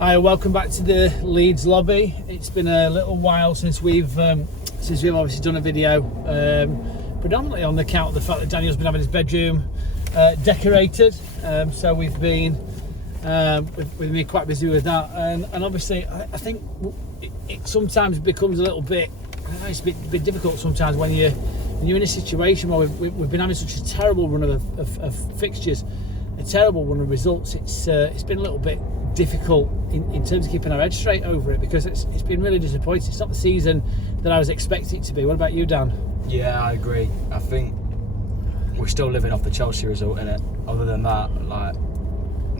Hi, welcome back to the Leeds lobby. It's been a little while since we've obviously done a video, predominantly on the account of the fact that Daniel's been having his bedroom decorated. So we've been quite busy with that, and obviously I think it sometimes becomes a little bit. It's a bit difficult sometimes when you're in a situation where we've been having such a terrible run of fixtures, a terrible run of results. It's been a little bit difficult in terms of keeping our head straight over it, because it's been really disappointing. It's not the season that I was expecting it to be. What about you, Dan? Yeah, I agree. I think we're still living off the Chelsea result, innit? Other than that, like,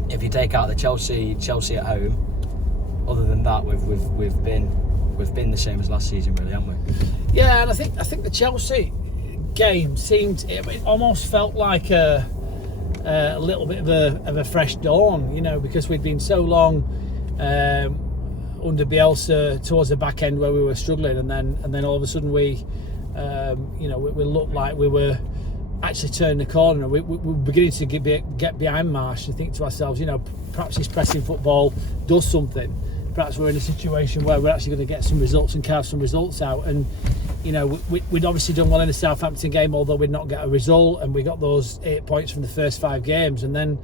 if you take out the Chelsea at home, other than that, we've been the same as last season, really, haven't we? Yeah, and I think the Chelsea game it almost felt like a little bit of a fresh dawn, because we'd been so long under Bielsa towards the back end where we were struggling, and then all of a sudden we looked like we were actually turning the corner. We were beginning to get behind Marsh and think to ourselves, perhaps his pressing football does something. Perhaps we're in a situation where we're actually going to get some results and carve some results out. And we'd obviously done well in the Southampton game, although we'd not get a result, and we got those 8 points from the first 5 games, and then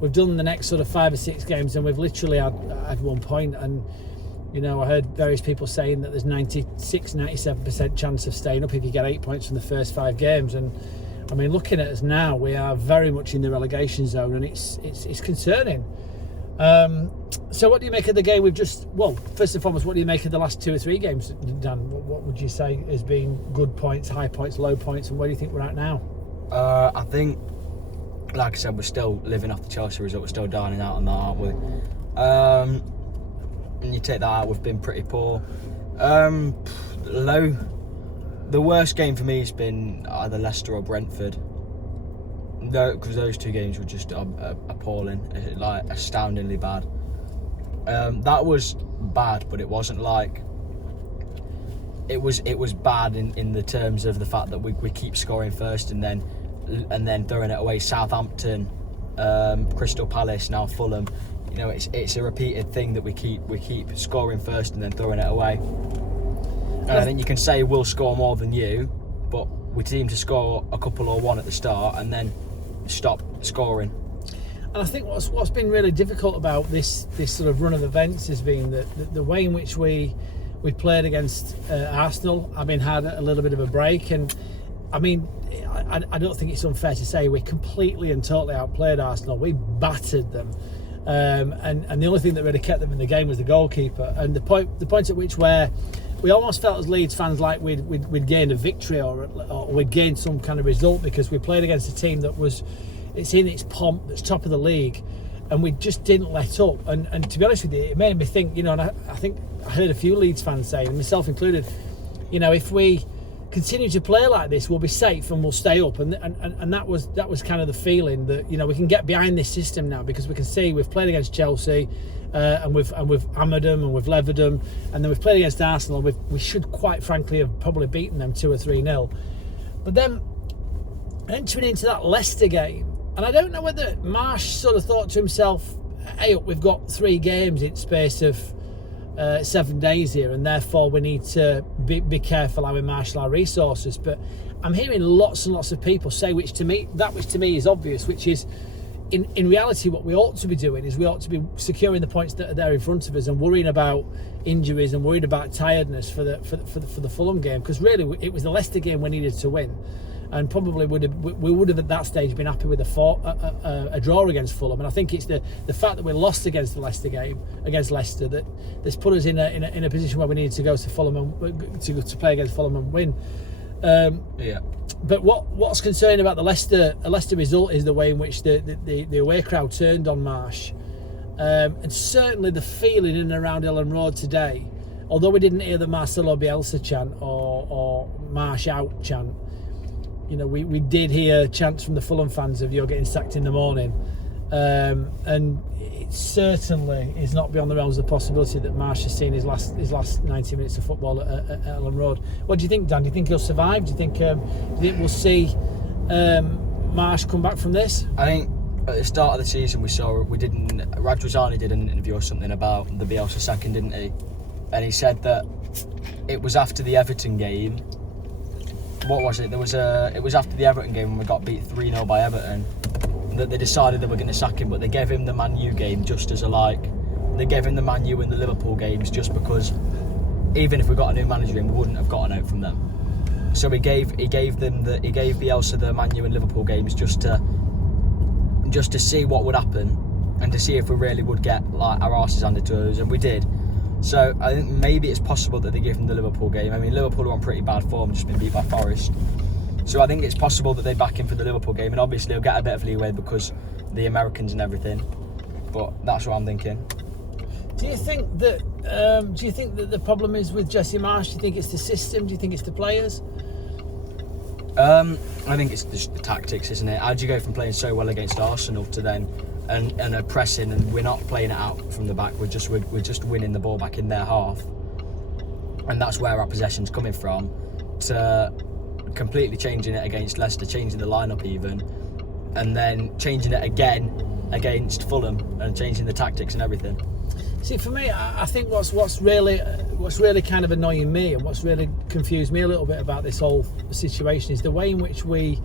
we've done the next sort of 5 or 6 games and we've literally had 1 point. And I heard various people saying that there's 96-97% chance of staying up if you get 8 points from the first 5 games. And I mean, looking at us now, we are very much in the relegation zone, and it's concerning. So what do you make of the game first and foremost, what do you make of the last 2 or 3 games, Dan? What would you say has been good points, high points, low points, and where do you think we're at now? I think, like I said, we're still living off the Chelsea result. We're still dining out on that, aren't we? And you take that out, we've been pretty poor. Low. The worst game for me has been either Leicester or Brentford. No, because those 2 games were just appalling, like astoundingly bad. That was bad, but it wasn't like it was bad in the terms of the fact that we keep scoring first and then throwing it away. Southampton, Crystal Palace, now Fulham. It's a repeated thing that we keep scoring first and then throwing it away. And I think you can say we'll score more than you, but we seem to score a couple or one at the start and then stop scoring. And I think what's been really difficult about this sort of run of events has been the way in which we played against Arsenal. I mean, had a little bit of a break, and I mean, I don't think it's unfair to say we completely and totally outplayed Arsenal. We battered them, and the only thing that really kept them in the game was the goalkeeper. And the point at which where we almost felt as Leeds fans like we'd gained a victory or we'd gained some kind of result, because we played against a team that it's in its pomp, that's top of the league, and we just didn't let up. And to be honest with you, it made me think, and I think I heard a few Leeds fans saying, and myself included, if we continue to play like this, we'll be safe and we'll stay up. And that was kind of the feeling that we can get behind this system now, because we can see we've played against Chelsea. And we've hammered them and we've levered them, and then we've played against Arsenal. We should quite frankly have probably beaten them 2 or 3-0. But then entering into that Leicester game, and I don't know whether Marsh sort of thought to himself, hey, we've got 3 games in space of 7 days here, and therefore we need to be careful how we marshal our resources. But I'm hearing lots and lots of people say, which to me is obvious, which is, in reality, what we ought to be doing is we ought to be securing the points that are there in front of us and worrying about injuries and worried about tiredness for the Fulham game, because really it was the Leicester game we needed to win, and probably we would have at that stage been happy with a draw against Fulham. And I think it's the fact that we lost against the Leicester game, against Leicester, that's put us in a position where we needed to go to Fulham and to play against Fulham and win. Yeah. But what's concerning about the Leicester result is the way in which the away crowd turned on Marsh, and certainly the feeling in and around Ellen Road today. Although we didn't hear the Marcelo Bielsa chant or Marsh out chant, we did hear chants from the Fulham fans of "you're getting sacked in the morning," and it certainly is not beyond the realms of possibility that Marsh has seen his last 90 minutes of football at Ellen Road. What do you think, Dan? Do you think he'll survive? Do you think we'll see Marsh come back from this? I think at the start of the season Radrizzani did an interview or something about the Bielsa sacking, didn't he? And he said that it was after the Everton game. What was it? It was after the Everton game when we got beat 3-0 by Everton that they decided they were going to sack him, but they gave him the Man U game just as they gave him the Man U and the Liverpool games just because even if we got a new manager in, we wouldn't have got a note from them. So he gave Bielsa the Man U and Liverpool games just to see what would happen and to see if we really would get like our arses handed to us, and we did. So I think maybe it's possible that they gave him the Liverpool game. I mean, Liverpool are on pretty bad form, just been beat by Forest. So I think it's possible that they back him for the Liverpool game, and obviously he'll get a bit of leeway because the Americans and everything. But that's what I'm thinking. Do you think that the problem is with Jesse Marsch? Do you think it's the system? Do you think it's the players? I think it's just the tactics, isn't it? How do you go from playing so well against Arsenal to then and are pressing, and we're not playing it out from the back. We're just winning the ball back in their half, and that's where our possession's coming from. To completely changing it against Leicester, changing the lineup even, and then changing it again against Fulham and changing the tactics and everything. See, for me, I think what's really kind of annoying me and what's really confused me a little bit about this whole situation is the way in which we,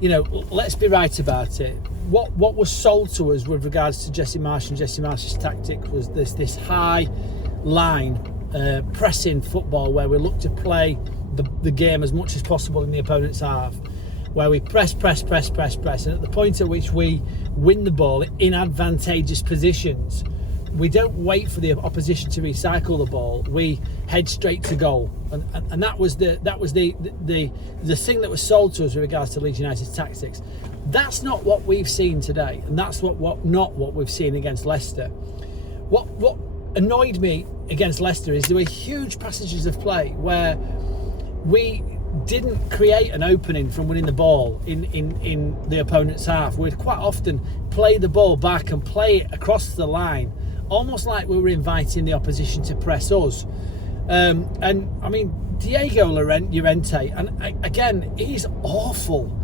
let's be right about it. What was sold to us with regards to Jesse Marsch and Jesse Marsch's tactic was this high line pressing football where we look to play the game as much as possible in the opponent's half, where we press, and at the point at which we win the ball in advantageous positions, we don't wait for the opposition to recycle the ball. We head straight to goal, and that was the thing that was sold to us with regards to Leeds United's tactics. That's not what we've seen today, and that's not what we've seen against Leicester. What annoyed me against Leicester is there were huge passages of play where we didn't create an opening from winning the ball in the opponent's half. We'd quite often play the ball back and play it across the line, almost like we were inviting the opposition to press us. And I mean, Diego Llorente, and again, he's awful.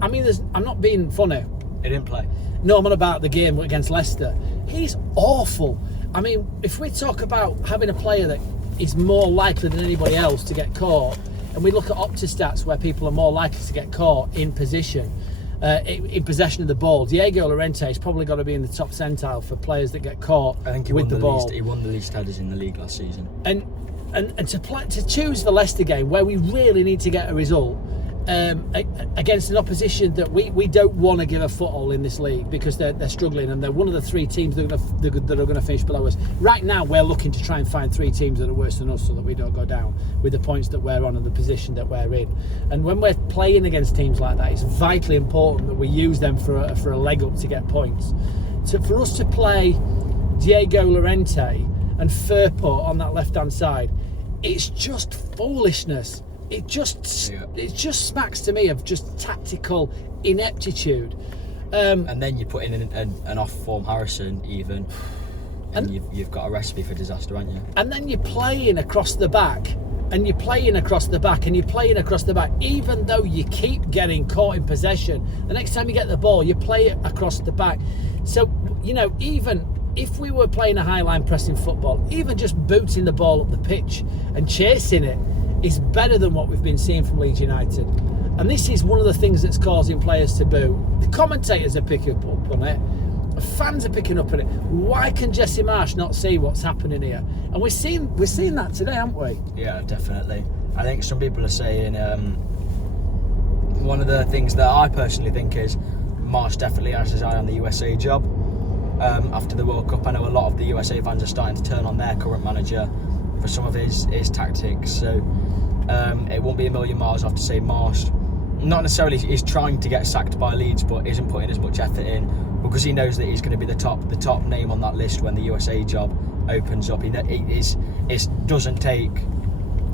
I'm not being funny. He didn't play. No, I'm on about the game against Leicester. He's awful. I mean, if we talk about having a player that is more likely than anybody else to get caught, and we look at Opta-stats where people are more likely to get caught in position, in possession of the ball, Diego Llorente has probably got to be in the top centile for players that get caught with the ball. He won the least headers in the league last season. And to choose the Leicester game where we really need to get a result against an opposition that we don't want to give a foothold in this league because they're struggling, and they're one of the three teams that are going to finish below us. Right now we're looking to try and find three teams that are worse than us so that we don't go down with the points that we're on and the position that we're in. And when we're playing against teams like that, it's vitally important that we use them for a leg up to get points. For us to play Diego Llorente and Firpo on that left hand side, it's just foolishness. It just smacks to me of just tactical ineptitude. And then you put in an off-form Harrison even, and you've got a recipe for disaster, haven't you? And then you're playing across the back, and you're playing across the back, and you're playing across the back, even though you keep getting caught in possession. The next time you get the ball, you play it across the back. So, even if we were playing a high-line pressing football, even just booting the ball up the pitch and chasing it is better than what we've been seeing from Leeds United. And this is one of the things that's causing players to boo. The commentators are picking up on it. The fans are picking up on it. Why can Jesse Marsch not see what's happening here? And we're seeing that today, haven't we? Yeah, definitely. I think some people are saying one of the things that I personally think is Marsch definitely has his eye on the USA job after the World Cup. I know a lot of the USA fans are starting to turn on their current manager for some of his tactics. So it won't be a million miles off to say Marsch not necessarily is trying to get sacked by Leeds, but isn't putting as much effort in because he knows that he's going to be the top name on that list when the USA job opens up. It doesn't take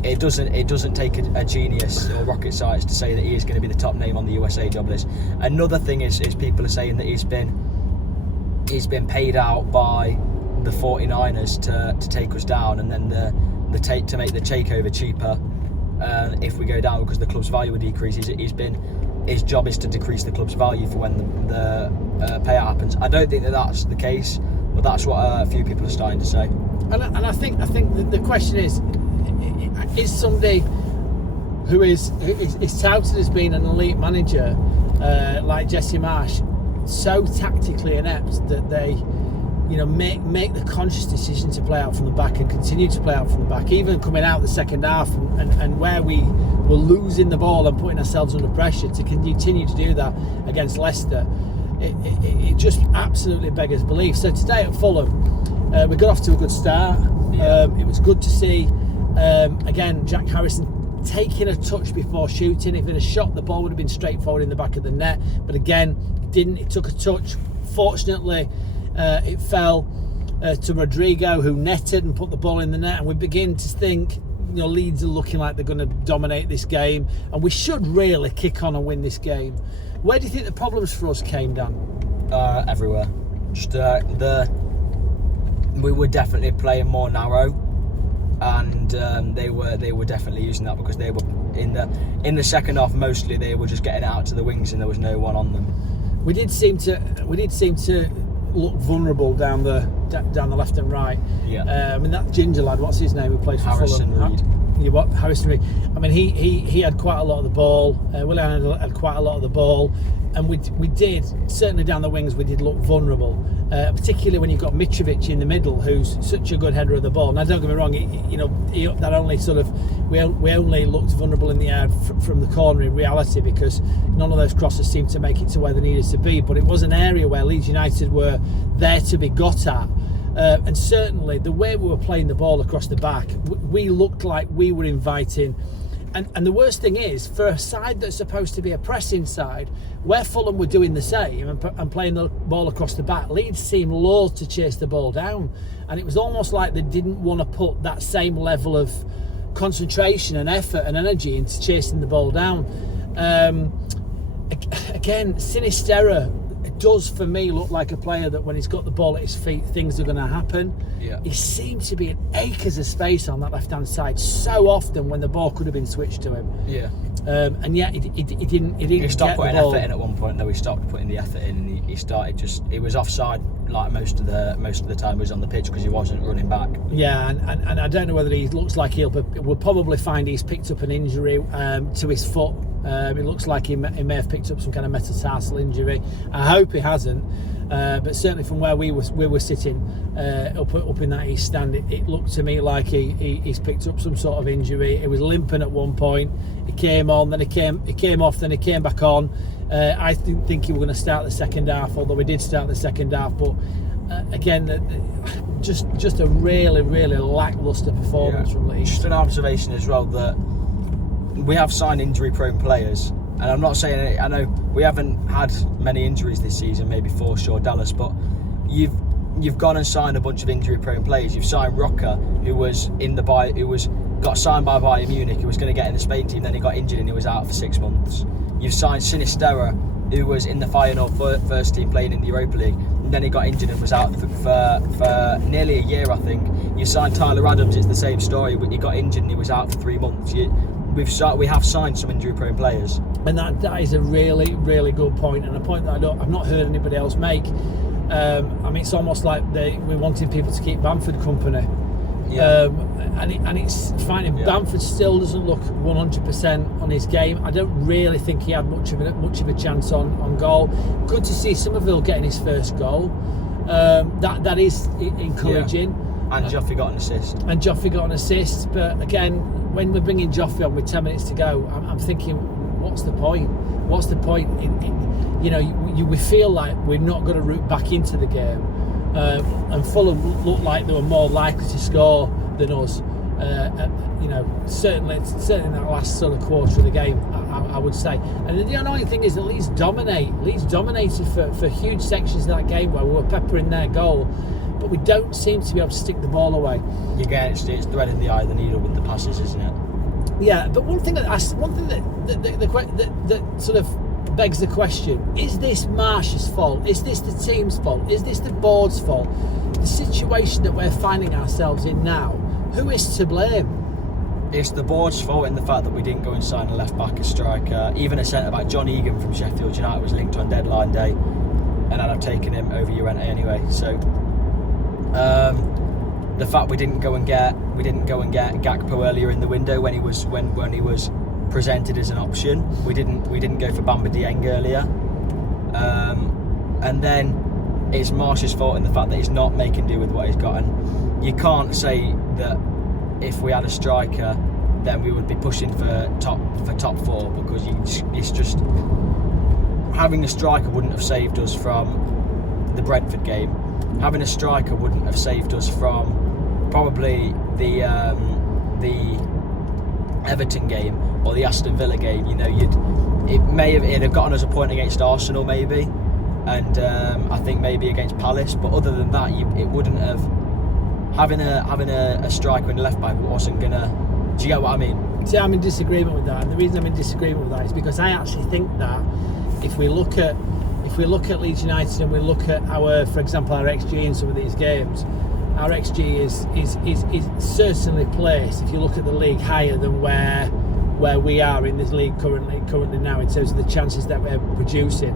a genius or rocket science to say that he is going to be the top name on the USA job list. Another thing is people are saying that he's been paid out by the 49ers to take us down, and then to make the takeover cheaper if we go down because the club's value will decrease. He's his job is to decrease the club's value for when the payout happens. I don't think that that's the case, but that's what a few people are starting to say. And I think the question is somebody who is touted as being an elite manager like Jesse Marsh so tactically inept that they make the conscious decision to play out from the back and continue to play out from the back, even coming out the second half and where we were losing the ball and putting ourselves under pressure, to continue to do that against Leicester. It just absolutely beggars belief. So today at Fulham, we got off to a good start. It was good to see again Jack Harrison taking a touch before shooting. If it had shot, the ball would have been straight forward in the back of the net, but again didn't. It took a touch. Fortunately it fell to Rodrigo, who netted and put the ball in the net, and we begin to think Leeds are looking like they're going to dominate this game, and we should really kick on and win this game. Where do you think the problems for us came, Dan? Everywhere. Just we were definitely playing more narrow, and they were definitely using that, because they were in the second half mostly they were just getting it out to the wings and there was no one on them. We did seem to look vulnerable down the left and right. Yeah. I mean, that ginger lad, what's his name, who plays for Harrison Fulham? Reed. Harrison Reed. I mean, he had quite a lot of the ball. Willian had quite a lot of the ball, and we did, certainly down the wings, we did look vulnerable. Particularly when you've got Mitrovic in the middle, who's such a good header of the ball. Now, don't get me wrong, that only sort of we only looked vulnerable in the air from the corner in reality, because none of those crosses seemed to make it to where they needed to be. But it was an area where Leeds United were there to be got at. And certainly the way we were playing the ball across the back, we looked like we were inviting. And the worst thing is, for a side that's supposed to be a pressing side, where Fulham were doing the same and playing the ball across the back, Leeds seemed loath to chase the ball down. And it was almost like they didn't want to put that same level of concentration and effort and energy into chasing the ball down. Again, Sinisterra does, for me, look like a player that when he's got the ball at his feet, things are going to happen. Yeah. He seemed to be in acres of space on that left-hand side so often when the ball could have been switched to him. Yeah. And yet he didn't. He stopped get putting the ball. effort in at one point. No, he stopped putting the effort in, and he started he was offside like most of the time he was on the pitch, because he wasn't running back. Yeah, and I don't know whether he looks like we'll probably find he's picked up an injury to his foot. It looks like he may have picked up some kind of metatarsal injury. I hope he hasn't, but certainly from where we were sitting up in that east stand, it looked to me like he's picked up some sort of injury. He was limping at one point. He came on, then he came off, then he came back on. I didn't think he was going to start the second half, although we did start the second half. But again, just a really, really lacklustre performance from Leeds. Just an observation as well that we have signed injury-prone players, and I'm not saying I know we haven't had many injuries this season, maybe Forshaw, Dallas, but you've gone and signed a bunch of injury-prone players. You've signed Rocker, who got signed by Bayern Munich, who was going to get in the Spain team, then he got injured and he was out for 6 months. You've signed Sinisterra, who was in the Feyenoord first team playing in the Europa League, and then he got injured and was out for nearly a year, I think. You signed Tyler Adams, it's the same story, but he got injured and he was out for 3 months. We have signed some injury-prone players, and that is a really, really good point, and a point that I've not heard anybody else make. I mean, it's almost like we're wanting people to keep Bamford company. Yeah. And it's fine. Yeah. Bamford still doesn't look 100% on his game. I don't really think he had much of a chance on goal. Good to see Somerville getting his first goal. That is encouraging. Yeah. And Joffrey got an assist. But again, when we're bringing Joffrey on with 10 minutes to go, I'm thinking, what's the point? What's the point? We feel like we're not going to root back into the game. And Fulham looked like they were more likely to score than us. Certainly in that last sort of quarter of the game, I would say. And the annoying thing is that Leeds dominated for huge sections of that game where we were peppering their goal, but we don't seem to be able to stick the ball away. Again, it's threading the eye of the needle with the passes, isn't it? Yeah, but one thing that sort of begs the question: is this Marsh's fault? Is this the team's fault? Is this the board's fault? The situation that we're finding ourselves in now, who is to blame? it's the board's fault in the fact that we didn't go and sign a left back, a striker, even a centre back. John Egan from Sheffield United was linked on deadline day, and I'd have taken him over Llorente anyway. So the fact we didn't go and get Gakpo earlier in the window when he was presented as an option. We didn't go for Bamba Dieng earlier, and then it's Marsh's fault in the fact that he's not making do with what he's got. And you can't say that if we had a striker, then we would be pushing for top four, because it's just having a striker wouldn't have saved us from the Brentford game. Having a striker wouldn't have saved us from probably the Everton game or the Aston Villa game. You know, it'd have gotten us a point against Arsenal maybe, and I think maybe against Palace. But other than that, it wouldn't have. Having a striker in the left back wasn't gonna. Do you get what I mean? See, I'm in disagreement with that, and the reason I'm in disagreement with that is because I actually think that if we look at Leeds United and we look at for example, our XG in some of these games, our XG is certainly placed, if you look at the league, higher than where we are in this league currently now in terms of the chances that we're producing.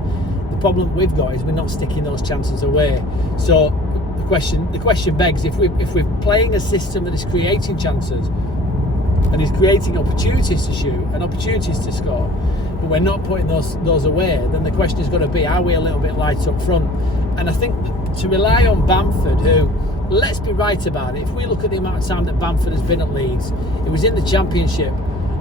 The problem we've got is we're not sticking those chances away. So the question begs, if we're playing a system that is creating chances and is creating opportunities to shoot and opportunities to score, but we're not putting those away, then the question is going to be, are we a little bit light up front? And I think to rely on Bamford, who, let's be right about it, if we look at the amount of time that Bamford has been at Leeds, it was in the Championship,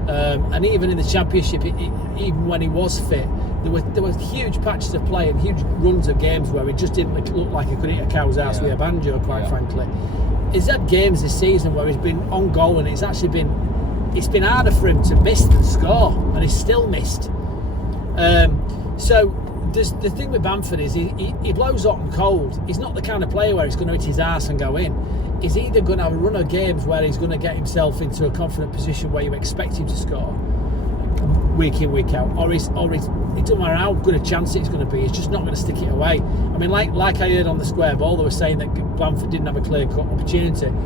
and even in the Championship, even when he was fit, there were huge patches of play and huge runs of games where it just didn't look like he could eat a cow's ass with a banjo, quite frankly. He's had games this season where he's been on goal and it's been harder for him to miss than score, and he's still missed. So the thing with Bamford is he blows hot and cold. He's not the kind of player where he's going to hit his arse and go in. He's either going to have a run of games where he's going to get himself into a confident position where you expect him to score week in, week out, or it doesn't matter how good a chance it's going to be, he's just not going to stick it away. I mean, like I heard on the Square Ball, they were saying that Bamford didn't have a clear-cut opportunity in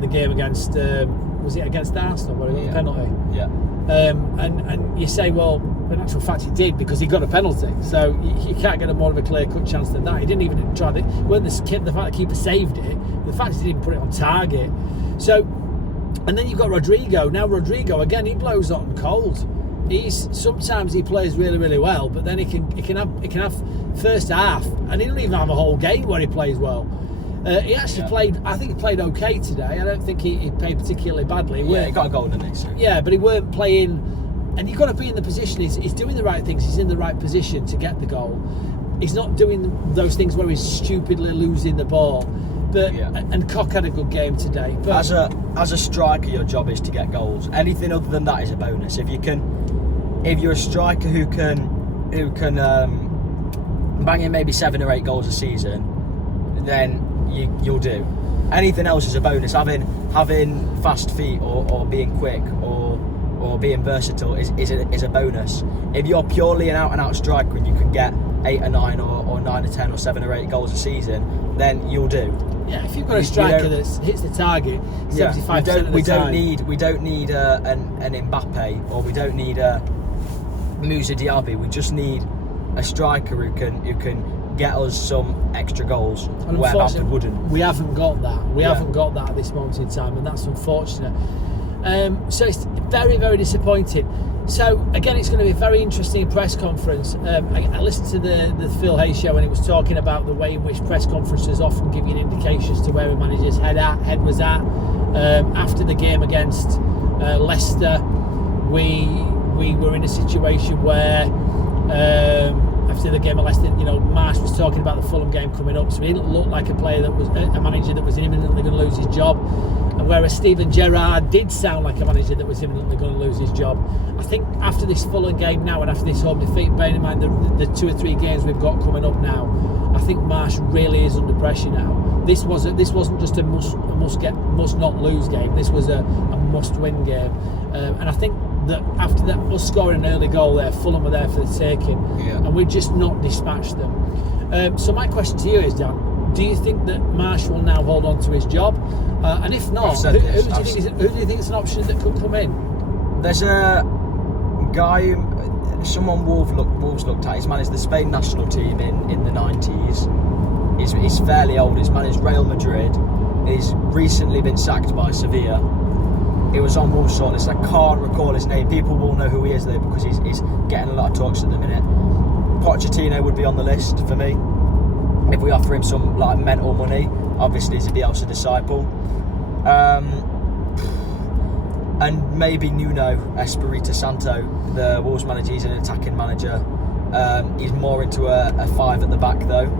the game against was it against Arsenal where he got the penalty? Yeah. And you say, well, in actual fact he did, because he got a penalty, so you can't get a more of a clear-cut chance than that. He didn't even try it. Weren't the fact that keeper saved it, the fact he didn't put it on target. So, and then you've got Rodrigo. Now Rodrigo again, he blows hot and cold. Sometimes he plays really, really well, but then he can have first half, and he doesn't even have a whole game where he plays well. He actually played. I think he played okay today. I don't think he played particularly badly. He got a goal, didn't he? So. Yeah, but he weren't playing. And you've got to be in the position. He's doing the right things. He's in the right position to get the goal. He's not doing those things where he's stupidly losing the ball. But and Koch had a good game today. But as a striker, your job is to get goals. Anything other than that is a bonus. If you're a striker who can bang in maybe 7 or 8 goals a season, then you'll do. Anything else is a bonus. Having fast feet or being quick or being versatile is a bonus. If you're purely an out striker and you can get 8 or 9 or 9 or 10 or 7 or 8 goals a season, then you'll do. Yeah, if you've got a striker that hits the target 75% of the time. We don't need an Mbappe, or we don't need a Moussa Diaby. We just need a striker who can get us some extra goals, and where Bamford wouldn't. We haven't got that. We haven't got that at this moment in time, and that's unfortunate. So it's very, very disappointing. So again, it's going to be a very interesting press conference. I listened to the Phil Hay show, and it was talking about the way in which press conferences often give you an indication as to where a manager's head was at. After the game against Leicester, we were in a situation where after the game at Leicester, Marsh was talking about the Fulham game coming up, so he didn't look like a manager that was imminently going to lose his job. And whereas Steven Gerrard did sound like a manager that was imminently going to lose his job, I think after this Fulham game now and after this home defeat, bearing in mind the 2 or 3 games we've got coming up now, I think Marsh really is under pressure now. This wasn't just a must not lose game. This was a must win game, and I think that after that us scoring an early goal there, Fulham were there for the taking, and we just not dispatched them. So my question to you is, Dan, Do you think that Marsh will now hold on to his job? And if not, who do you think is an option that could come in? There's a guy, someone Wolves looked at. He's managed the Spain national team in the 90s. He's fairly old. He's managed Real Madrid. He's recently been sacked by Sevilla. He was on Wolves' shortlist. I can't recall his name. People will know who he is though, because he's getting a lot of talks at the minute. Pochettino would be on the list for me. If we offer him some like mental money, obviously he's a Bielsa disciple. And maybe Nuno Espirito Santo, the Wolves manager. He's an attacking manager. He's more into a five at the back though,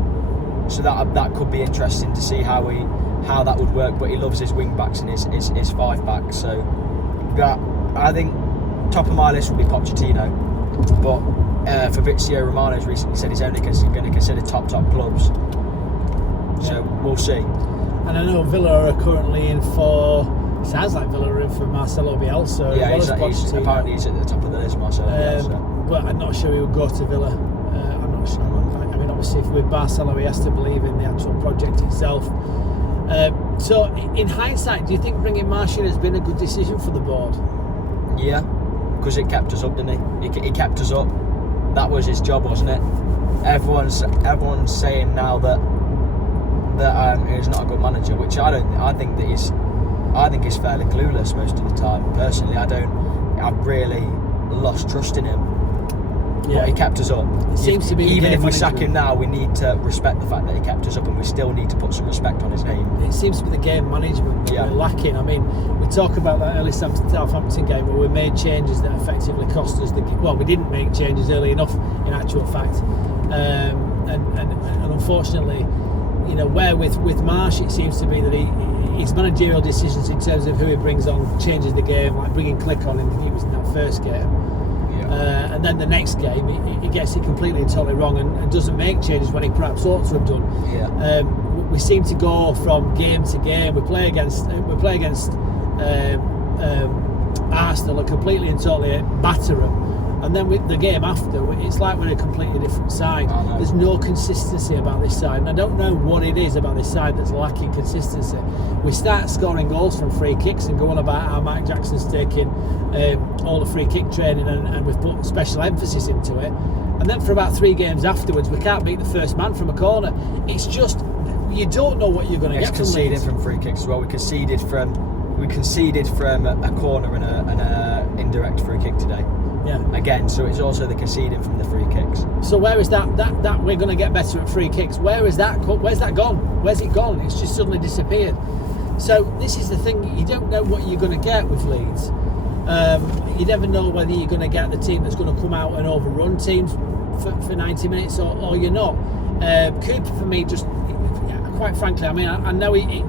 so that could be interesting to see how that would work. But he loves his wing backs and his five backs. So yeah, I think top of my list would be Pochettino. But Fabrizio Romano's recently said he's only going to consider top clubs. So we'll see. And I know Villa are currently in for. Sounds like Villa are in for Marcelo Bielsa. Yeah, apparently he's at the top of the list, Marcelo Bielsa. But I'm not sure he would go to Villa. I'm not sure. I mean, obviously, with Barcelona, he has to believe in the actual project itself. So, in hindsight, do you think bringing Marsh in has been a good decision for the board? Yeah, because it kept us up, didn't he? He kept us up. That was his job, wasn't it? Everyone's saying now that he's not a good manager, which I think he's fairly clueless most of the time. Personally, I've really lost trust in him. Yeah, but he kept us up. It seems to be even if we sack him now, we need to respect the fact that he kept us up, and we still need to put some respect on his name. It seems to be the game management that we're lacking. I mean, we talk about that early Southampton game where we made changes that effectively cost us the game. Well, we didn't make changes early enough, in actual fact, and unfortunately, you know, where with Marsh, it seems to be that his managerial decisions in terms of who he brings on changes the game, like bringing Click on he was in that first game. And then the next game, he gets it completely and totally wrong and doesn't make changes when he perhaps ought to have done. Yeah. We seem to go from game to game. We play against Arsenal and completely and totally batter them. And then with the game after, it's like we're a completely different side. There's no consistency about this side, and I don't know what it is about this side that's lacking consistency. We start scoring goals from free kicks and going about how Mike Jackson's taking all the free kick training and we've put special emphasis into it. And then for about 3 games afterwards, we can't beat the first man from a corner. It's just, you don't know what you're going to get from Leeds. Conceding from free kicks as well. We conceded from a corner and a indirect free kick today. Yeah. Again, so it's also the conceding from the free kicks. So where is that we're going to get better at free kicks? Where's that gone? Where's it gone? It's just suddenly disappeared. So this is the thing, you don't know what you're going to get with Leeds. You never know whether you're going to get the team that's going to come out and overrun teams for 90 minutes or you're not. Cooper for me, just quite frankly, I mean, I know he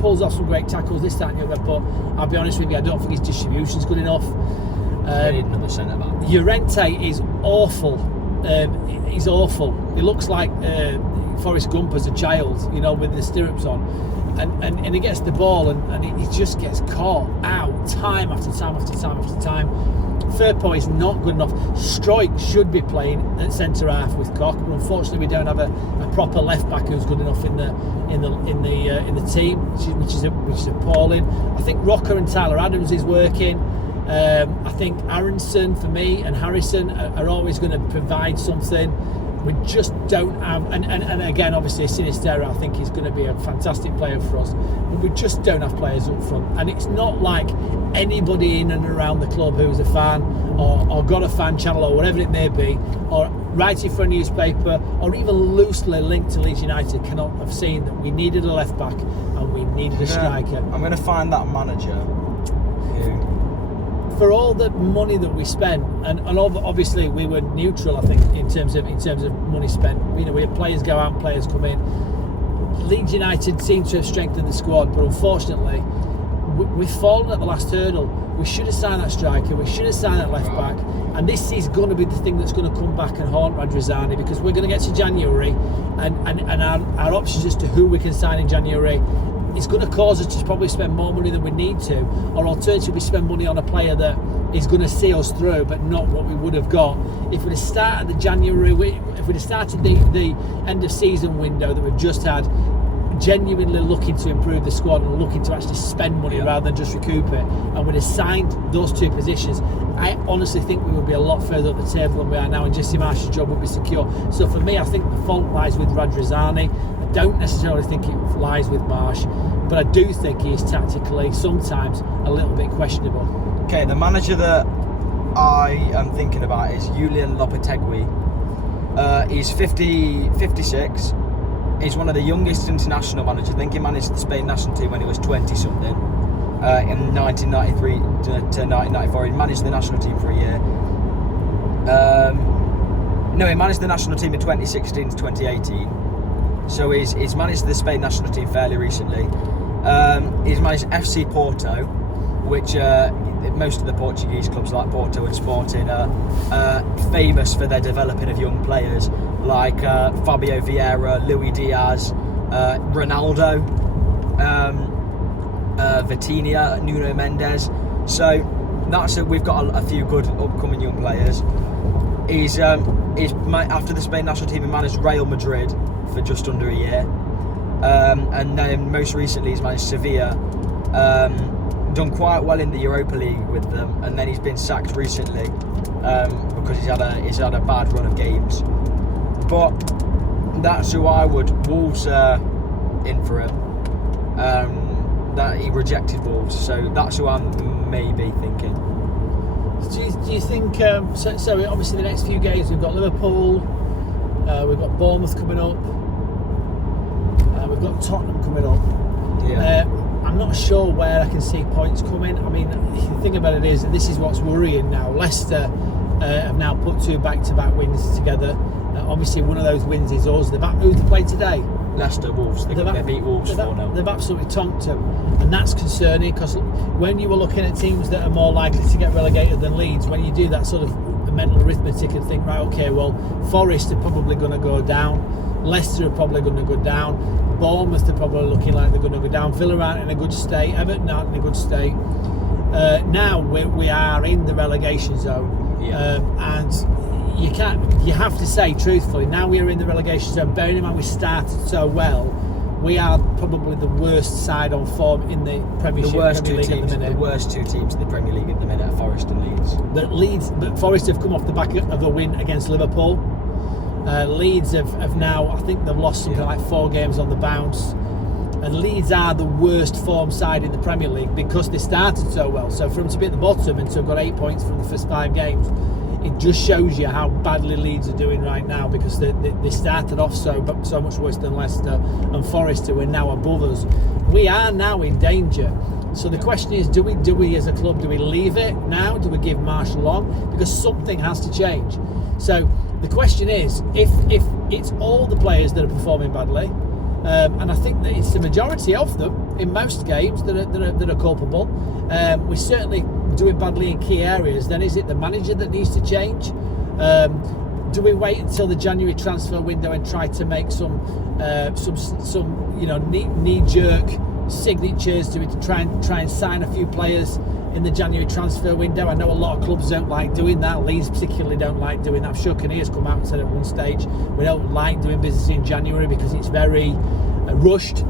pulls off some great tackles this time, but I'll be honest with you, I don't think his distribution's good enough. They need another centre back. Llorente is awful. He's awful. He looks like Forrest Gump as a child, you know, with the stirrups on. And he gets the ball and he just gets caught out time after time after time after time. Firpo is not good enough. Stroik should be playing at centre half with Koch, but unfortunately we don't have a proper left back who's good enough in the team, which is appalling. I think Rocker and Tyler Adams is working. I think Aronson for me and Harrison are always going to provide something. We just don't have, and again, obviously Sinisterra I think is going to be a fantastic player for us, but we just don't have players up front. And it's not like anybody in and around the club who's a fan or got a fan channel or whatever it may be, or writing for a newspaper or even loosely linked to Leeds United cannot have seen that we needed a left back and we needed a striker. I'm going to find that manager who, for all the money that we spent, and obviously we were neutral, I think, in terms of money spent. You know, we had players go out and players come in. Leeds United seem to have strengthened the squad, but unfortunately, we've fallen at the last hurdle. We should have signed that striker. We should have signed that left back. And this is going to be the thing that's going to come back and haunt Radrizzani, because we're going to get to January, and our options as to who we can sign in January. It's going to cause us to probably spend more money than we need to, or alternatively spend money on a player that is going to see us through, but not what we would have got if we'd have started the January, if we'd have started the end of season window that we've just had, genuinely looking to improve the squad and looking to actually spend money rather than just recoup it, and we'd have signed those two positions, I honestly think we would be a lot further up the table than we are now, and Jesse Marsh's job would be secure. So for me, I think the fault lies with Radrizzani. I don't necessarily think it lies with Marsh, but I do think he is tactically sometimes a little bit questionable. Okay, the manager that I am thinking about is Julian Lopetegui. He's 56. He's one of the youngest international managers. I think he managed the Spain national team when he was 20-something. In 1993 to 1994, he managed the national team for a year. No, he managed the national team in 2016 to 2018. So he's managed the Spain national team fairly recently. He's managed FC Porto, which most of the Portuguese clubs like Porto and Sporting are famous for their developing of young players like Fabio Vieira, Luis Diaz, Ronaldo, Vitinha, Nuno Mendes. So that's it. We've got a few good upcoming young players. He's after the Spain national team, he managed Real Madrid for just under a year, and then most recently he's managed Sevilla. Done quite well in the Europa League with them, and then he's been sacked recently because he's had a bad run of games. But that's who I would. Wolves in for him. That he rejected Wolves, so that's who I'm maybe thinking. Do you think? So obviously the next few games we've got Liverpool, we've got Bournemouth coming up, we've got Tottenham coming up. Yeah. I'm not sure where I can see points coming. I mean, the thing about it is that this is what's worrying now. Leicester have now put two back-to-back wins together. Obviously, one of those wins is us. Who's they played today? Leicester, Wolves. They beat Wolves 4-0. They've absolutely tonked them, and that's concerning because when you were looking at teams that are more likely to get relegated than Leeds, when you do that sort of mental arithmetic and think, right, okay, well, Forest are probably going to go down, Leicester are probably going to go down, Bournemouth are probably looking like they're going to go down, Villa aren't in a good state, Everton aren't in a good state. Now we are in the relegation zone, and you have to say truthfully, now we are in the relegation zone, bearing in mind we started so well, we are probably the worst side on form in the Premiership. The worst Premier League at the minute. The worst two teams in the Premier League at the minute are Forest and Leeds. But Forest have come off the back of a win against Liverpool. Leeds have now, I think they've lost something like 4 games on the bounce. And Leeds are the worst form side in the Premier League because they started so well. So for them to be at the bottom and to have got 8 points from the first 5 games, it just shows you how badly Leeds are doing right now because they started off so much worse than Leicester and Forest, who are now above us. We are now in danger. So the question is, do we as a club, do we leave it now? Do we give Marsh long? Because something has to change. So the question is, if it's all the players that are performing badly, and I think that it's the majority of them in most games that are culpable, we're certainly doing badly in key areas, then is it the manager that needs to change? Do we wait until the January transfer window and try to make some knee-jerk signatures? Do we try and sign a few players in the January transfer window? I know a lot of clubs don't like doing that. Leeds particularly don't like doing that. I'm sure Kinnear's come out and said at one stage we don't like doing business in January because it's very rushed.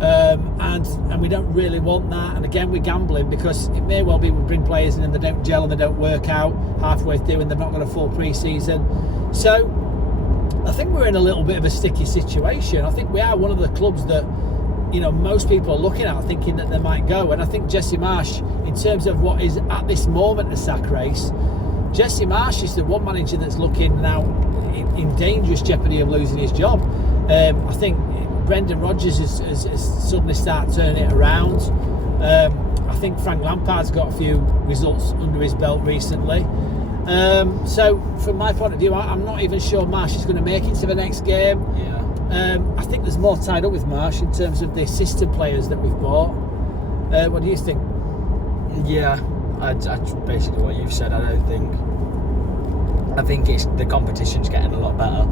And we don't really want that, and again we're gambling because it may well be we bring players in and they don't gel and they don't work out halfway through and they've not got a full pre-season. So I think we're in a little bit of a sticky situation. I think we are one of the clubs that most people are looking at thinking that they might go, and I think Jesse Marsh, in terms of what is at this moment a sack race, Jesse Marsh is the one manager that's looking now in dangerous jeopardy of losing his job. I think Brendan Rodgers has suddenly started turning it around. I think Frank Lampard's got a few results under his belt recently. So from my point of view, I'm not even sure Marsh is going to make it to the next game. I think there's more tied up with Marsh in terms of the assistant players that we've bought. What do you think? Yeah, I basically what you've said. I think it's the competition's getting a lot better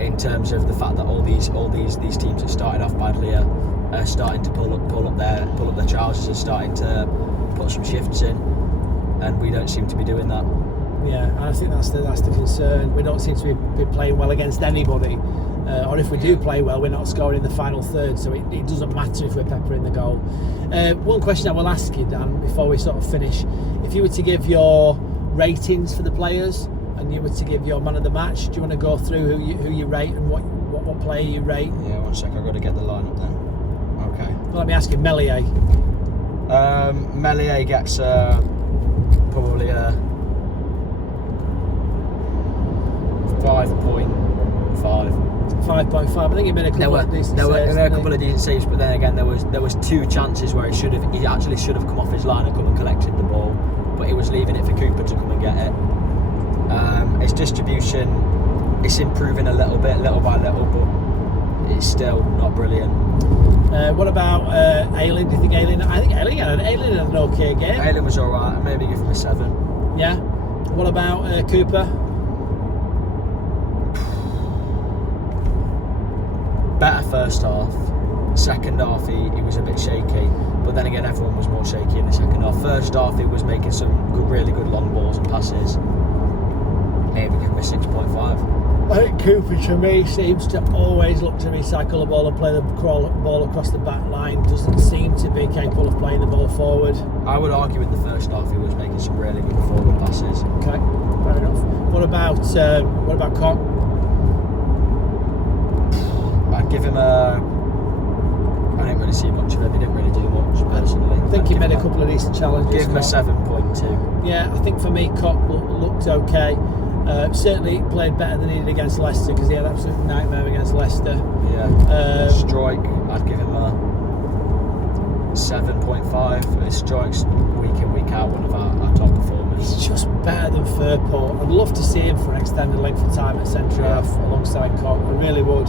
in terms of the fact that all these teams that started off badly are starting to pull up their trousers and starting to put some shifts in. and we don't seem to be doing that. Yeah, and I think that's the concern. We don't seem to be playing well against anybody, or if we do play well, we're not scoring in the final third. So it doesn't matter if we're peppering the goal. One question I will ask you, Dan, before we sort of finish: if you were to give your ratings for the players, and you were to give your man of the match, do you want to go through who you rate and what player you rate? Yeah, 1 sec. I've got to get the lineup then. Okay. Well, let me ask you, Meslier. Meslier gets probably a 5.5. 5.5. I think he made a couple of decent saves. There were a couple of decent saves, but then again, there was 2 chances where he actually should have come off his line and come and collected the ball, but he was leaving it for Cooper to come and get it. His distribution, it's improving a little by little, but it's still not brilliant. What about Ayling? Do you think Ayling? I think Ayling had an okay game. Ayling was alright. Maybe give him a 7. Yeah. What about Cooper? Better first half. Second half, he was a bit shaky, but then again, everyone was more shaky in the second half. First half, he was making some really good long balls and passes. Maybe give him a 6.5. I think Cooper, to me, seems to always look to recycle the ball and play the ball across the back line. Doesn't seem to be capable of playing the ball forward. I would argue with the first half, he was making some really good forward passes. Okay, fair enough. What about Cock? I'd give him a. I didn't really see much of him. He didn't really do much personally. I think he made a couple of decent challenges. Give him a 7.2. Yeah, I think for me, Cock looked okay. Certainly played better than he did against Leicester, because he had an absolute nightmare against Leicester. Yeah. Strike, I'd give him a 7.5. His Strike's week in, week out, one of our top performers. He's just better than Firport. I'd love to see him for an extended length of time at centre half alongside Cock. I really would.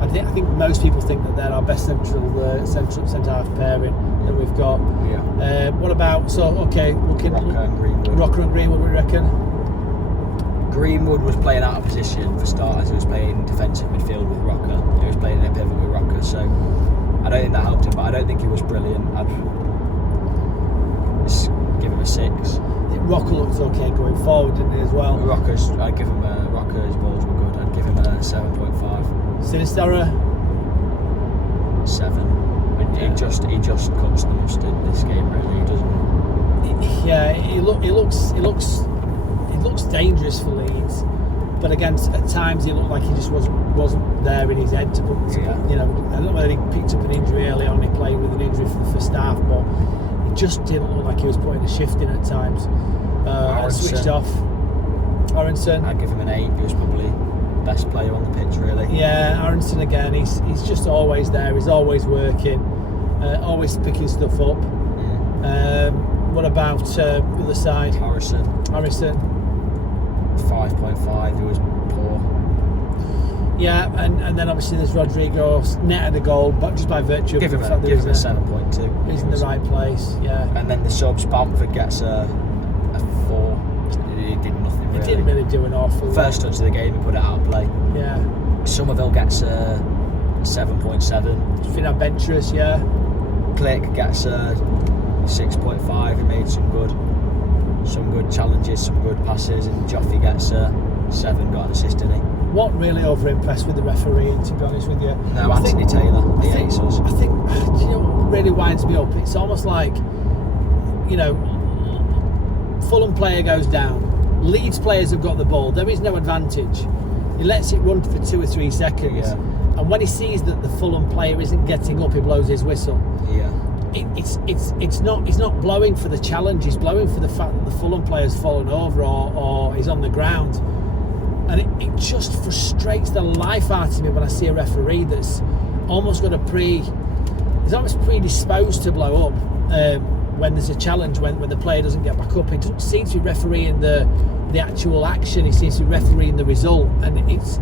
I think most people think that they're our best centre half pairing that we've got. Yeah. What about Rocker and Greenwood. Rocker and Greenwood, what do you reckon? Greenwood was playing out of position for starters. He was playing defensive midfield with Rocker. He was playing in a pivot with Rocker, so I don't think that helped him, but I don't think he was brilliant. I'd just give him a 6. I think Rocker looks okay going forward, didn't he, as well? Rocker's balls were good. I'd give him a 7.5. Sinisterra? 7. He just cuts the mustard this game, really. He doesn't. Yeah, he looks dangerous for Leeds, but again, at times he looked like he just wasn't there in his head to put. Yeah. You know, I don't know whether he picked up an injury early on. He played with an injury for the first half, but it just didn't look like he was putting a shift in at times. Switched off. Aronson, I'd give him an 8. He was probably best player on the pitch, really. Yeah, Aronson again. He's just always there. He's always working, always picking stuff up. Yeah. What about the other side? Harrison. 5.5. He was poor. Yeah, and then obviously there's Rodrigo, netted a goal, but just by virtue of the fact that give him a 7.2. He's in the right place. Yeah. And then the subs, Bamford gets a 4. He did nothing really. He didn't really do an awful lot. First touch of the game, he put it out of play. Yeah. Somerville gets a 7.7. Finadventurous, yeah. Click gets a 6.5. He made some good challenges, some good passes, and Joffy gets a 7. Got an assist, didn't he? What really over-impressed with the refereeing, to be honest with you? No, Anthony Taylor. He hates us. I think, do you know what really winds me up? It's almost like, you know, Fulham player goes down, Leeds players have got the ball, there is no advantage. He lets it run for 2 or 3 seconds, Yeah. and when he sees that the Fulham player isn't getting up, he blows his whistle. Yeah. He's not blowing for the challenge, he's blowing for the fact that the Fulham player's fallen over or he's on the ground. And it just frustrates the life out of me when I see a referee that's almost got he's almost predisposed to blow up when there's a challenge, when the player doesn't get back up. He doesn't seem to be refereeing the actual action, he seems to be refereeing the result, and it's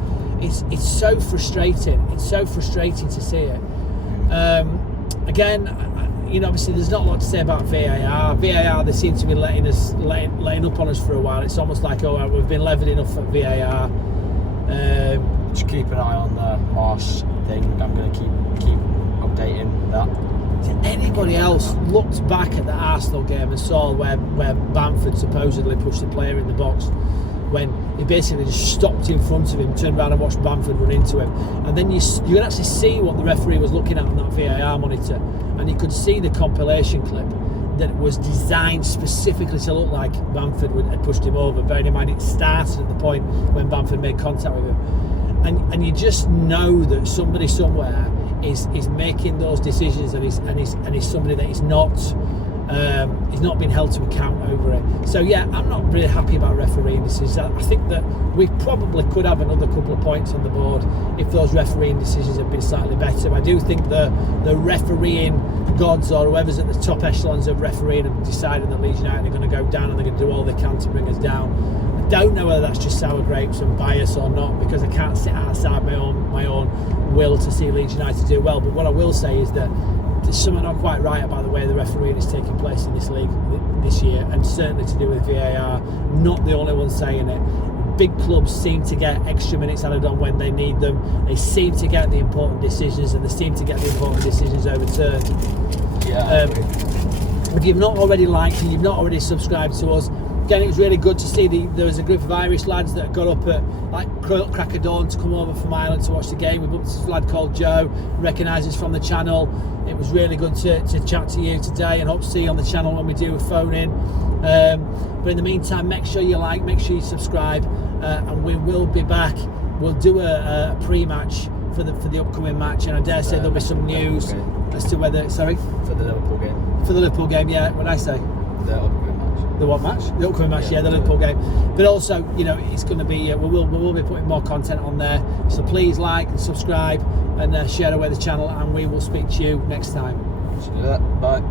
so frustrating. It's so frustrating to see it. Again, you know, obviously there's not a lot to say about VAR. They seem to be letting up on us for a while. It's almost like, we've been levered enough at VAR. Just keep an eye on the Marsh thing. I'm going to keep updating that. Anybody else looked back at the Arsenal game and saw where Bamford supposedly pushed the player in the box, when he basically just stopped in front of him, turned around and watched Bamford run into him, and then you could actually see what the referee was looking at on that VAR monitor, and you could see the compilation clip that was designed specifically to look like Bamford had pushed him over. Bearing in mind it started at the point when Bamford made contact with him, and you just know that somebody somewhere is making those decisions, and he's somebody that is not he's not been held to account over it. So yeah, I'm not really happy about refereeing decisions. I think that we probably could have another couple of points on the board if those refereeing decisions had been slightly better. But I do think the refereeing gods, or whoever's at the top echelons of refereeing, have decided that Leeds United are going to go down, and they're going to do all they can to bring us down. I don't know whether that's just sour grapes and bias or not, because I can't sit outside my own will to see Leeds United do well. But what I will say is that there's something not quite right about the way the refereeing is taking place in this league this year, and certainly to do with VAR. Not the only one saying it. Big clubs seem to get extra minutes added on when they need them. They seem to get the important decisions, and they seem to get the important decisions overturned. Yeah. If you've not already liked and you've not already subscribed to us, again, it was really good to see there was a group of Irish lads that got up at like crack of dawn to come over from Ireland to watch the game. We booked a lad called Joe, recognises from the channel. It was really good to chat to you today, and hope to see you on the channel when we do a phone in. But in the meantime, make sure you like, make sure you subscribe, and we will be back. We'll do a pre-match for the upcoming match, and I dare say there'll be some news as to whether. Sorry? For the Liverpool game. For the Liverpool game, yeah. What did I say? The upcoming match. The what match? The upcoming match, yeah, the Liverpool game. But also, you know, it's going to be, we will be putting more content on there. So please like and subscribe and share away the channel, and we will speak to you next time. Bye.